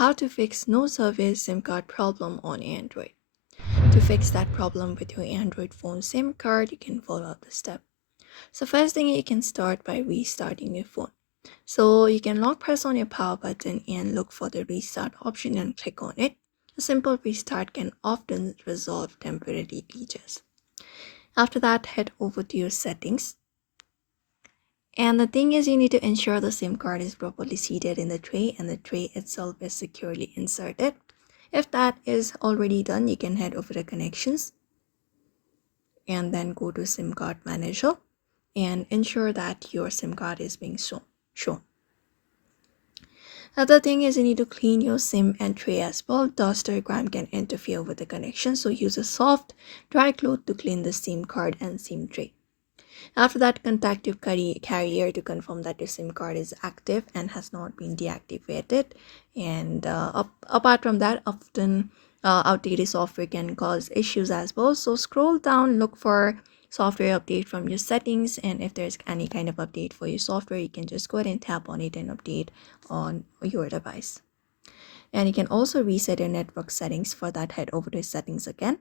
how to fix no service SIM card problem on Android. To fix that problem with your Android phone SIM card, you can follow the step. So first thing, you can start by restarting your phone. So you can long press on your power button and look for the restart option and click on it. A simple restart can often resolve temporary glitches. After that, head over to your settings. And the thing is, you need to ensure the SIM card is properly seated in the tray and the tray itself is securely inserted. If that is already done, you can head over to connections and then go to SIM card manager and ensure that your SIM card is being shown. Other thing is, you need to clean your SIM and tray as well. Dust or grime can interfere with the connection, so use a soft, dry cloth to clean the SIM card and SIM tray. After that, contact your carrier to confirm that your SIM card is active and has not been deactivated. And apart from that, often outdated software can cause issues as well. So scroll down, look for software update from your settings, and if there's any kind of update for your software, you can just go ahead and tap on it and update on your device. And you can also reset your network settings. For that, head over to settings again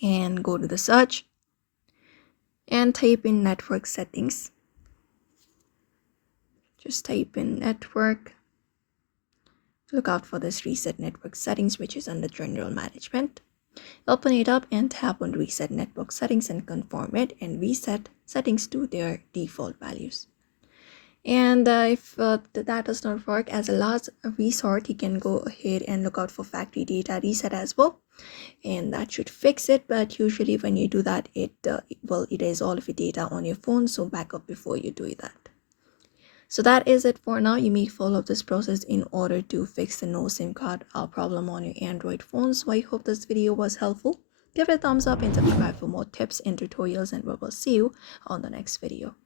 and go to the search and type in network settings. Just type in network. Look out for this reset network settings, which is under general management. Open it up and tap on reset network settings and confirm it and reset settings to their default values. And if that does not work, as a last resort, you can go ahead and look out for factory data reset as well, and that should fix it. But usually when you do that, it will erase all of your data on your phone, so back up before you do that. So that is it for now. You may follow this process in order to fix the no SIM card problem on your Android phone. So I hope this video was helpful. Give it a thumbs up and subscribe for more tips and tutorials, and we will see you on the next video.